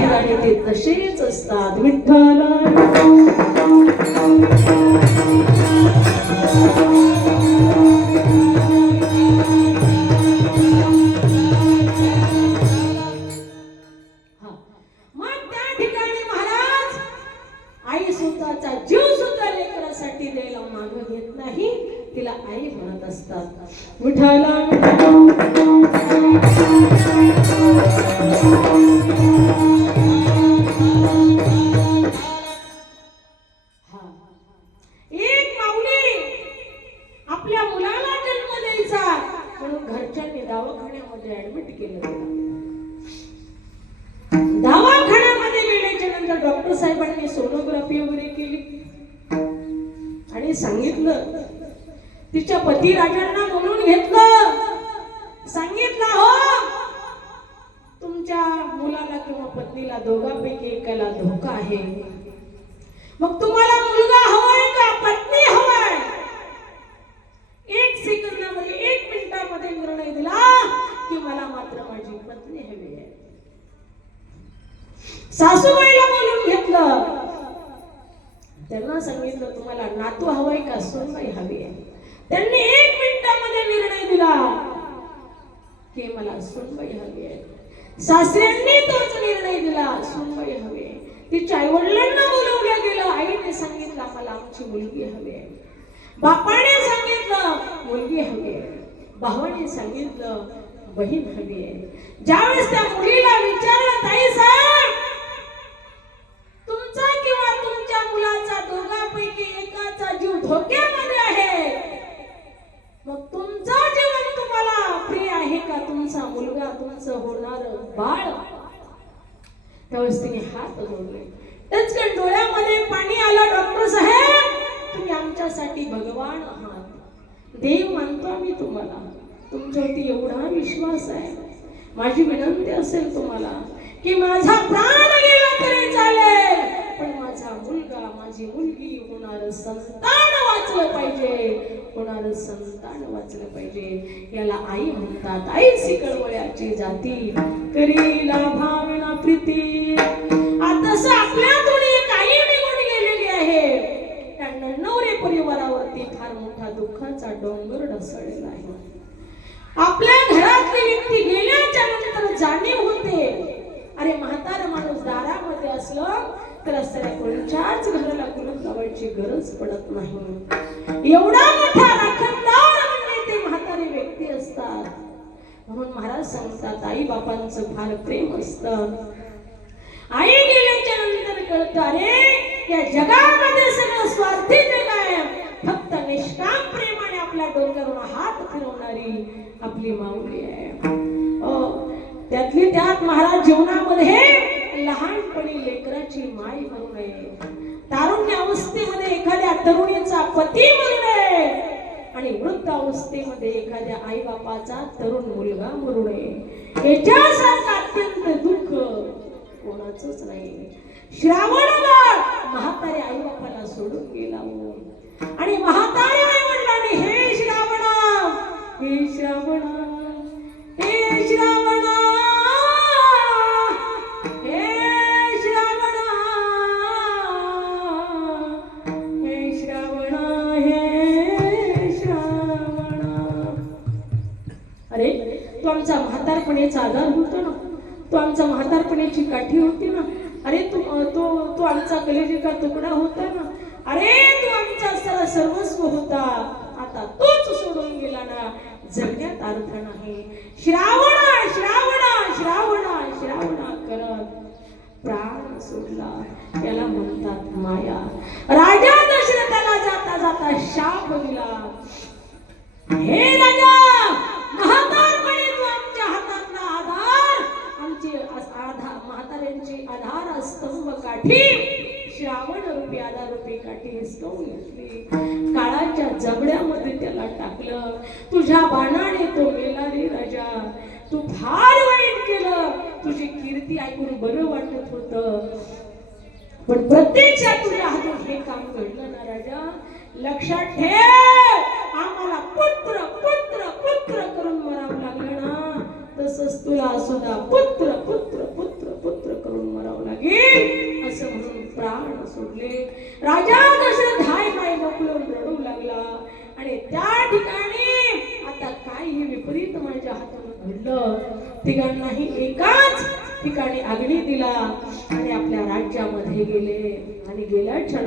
ठिकाणी ते तसेच असतात विठ्ठल आई स्वतःचा जीव सुद्धा लेकरासाठी द्यायला माग घेत नाही. तिला आई म्हणत असतात विठाला घरच्यांनी दवाखान्यामध्ये ऍडमिट केलं दवाखान्यामध्ये गेल्याच्यानंतर डॉक्टर साहेबांनी सोनोग्राफी वगैरे केली. आणि सांगितलं तिच्या पती राजांना म्हणून घेतलं. सांगितलं हो तुमच्या मुलाला किंवा पत्नीला दोघांपैकी एकाला धोका आहे. मग तुम्हाला मुलगा हवाय का पत्नी हवाय एक सेकंदामध्ये एक मिनिटामध्ये निर्णय दिला की मला मात्र माझी पत्नी हवी आहे सासूबाईला बोलून घेतलं. त्यांना सांगितलं तुम्हाला नातू हवाय का? सोनबाई हवी आहे. त्यांनी एक मिनिटामध्ये निर्णय दिला. की मला सोनबाई हवी आहे. सासऱ्यांनी तोच निर्णय दिला. सोनबाई हवी आहे. तिच्या आई वडिलांना बोलवलं गेलं. आईने सांगितलं मला आमची मुलगी हवी आहे. बापाने सांगितलं मुलगी हवी आहे. भावाने सांगितलं बहीण हवी आहे. ज्यावेळेस त्या मुलीला विचारलं ताई साहेब तुमचा किंवा तुमच्या मुलाचा दोघांपैकी एकाचा जीव धोक्यामध्ये आहे मग तुमचा जीवन तुम्हाला प्रिय आहे का तुमचा मुलगा तुमचं होणार बाळ त्यावेळेस तिने हात जोडले. टचकन डोळ्यामध्ये पाणी आलं डॉक्टर साहेब तुम्ही आमच्यासाठी भगवान आहात. देव मानतो आम्ही तुम्हाला. तुमच्यावरती एवढा विश्वास आहे. माझी विनंती असेल तुम्हाला की माझा प्राण गेला तरी चालेल पण माझा मुलगा माझी मुलगी होणार संतान वाचलं पाहिजे. होणार संतान वाचलं पाहिजे. याला आई म्हणतात आई सिकळवळ्याची जाती. करीला भावना आपल्या घरातली व्यक्ती गेल्याच्यानंतर जाणीव होते. अरे म्हातारा माणूस दारामध्ये असलं तर असल्या कोणच्याच घराला कुलूप लावायची गरज पडत नाही. एवढा मोठा राखणदार म्हणजे ते म्हातारे व्यक्ती असतात. म्हणून महाराज सांगतात आई बापांचं फार प्रेम असतं. आई गेल्याच्यानंतर कळतं अरे या जगामध्ये सगळं स्वार्थी जग आहे फक्त निष्काम प्रेमाने आपल्या डोक्यावरून हात फिरवणारी आपली माऊली आहे. हो, त्यातली त्यात महाराज जीवनामध्ये लहानपणी लेकराची माय म्हणू नये तारुण्य अवस्थेमध्ये एखाद्या तरुणीचा पती म्हणू नये आणि वृद्ध अवस्थेमध्ये एखाद्या आई बापाचा तरुण मुलगा मरू नये याच्यासारखं अत्यंत दुःख कोणाचंच नाही. श्रावण म्हातारे आई बापाला सोडून गेला हो. आणि म्हातारे आई वडिलांनी हे श्रावण हे श्रावणा हे श्रावणा हे श्रावणा हे श्रावणा हे श्रावण. अरे तो आमचा म्हातारपणीचा आधार होतो ना तो आमचा म्हातारपणेची काठी होती ना अरे तू तो तो आमचा कलेजिका तुकडा होता ना अरे तू आमचा सर्वस्व होता आता तोच सोडून गेला ना जगण्यात अर्थ नाही. श्रावण श्रावण श्रावण श्रावण करत प्राण सोडला. त्याला म्हणतात माया. राजा दशरथाला जाता जाता शाप दिला. हे राजा म्हातारपणी तू आमच्या हातातला आधार. आमचे आधार म्हाताऱ्यांची आधार स्तंभ काठी. श्रावण रूपी आधार रूपी काठी हिसकवून घेतली. काळाच्या जबड्यामध्ये त्याला टाकलं. तुझ्या बाणाने तो मेला रे राजा. तू फार वाईट केलं. तुझी कीर्ती ऐकून बरं वाटत होत. पण प्रत्यक्षात तुझ्या हातून हे काम घडलं ना राजा. लक्षात ठेव. आम्हाला पुत्र पुत्र पुत्र करून मरावं लागलं ना. तसंच तुला सुद्धा पुत्र पुत्र पुत्र पुत्र करून मरावं सोडले. राजा दशरथ हाय पाय मोकलून रडू लागला. आणि त्या ठिकाणी आता काय हे विपरीत माझ्या हातानं घडलं. तिघांनाही एकाच ठिकाणी अग्नी दिला आणि आपल्या राज्यामध्ये गेले. आणि गेल्याच्यानंतर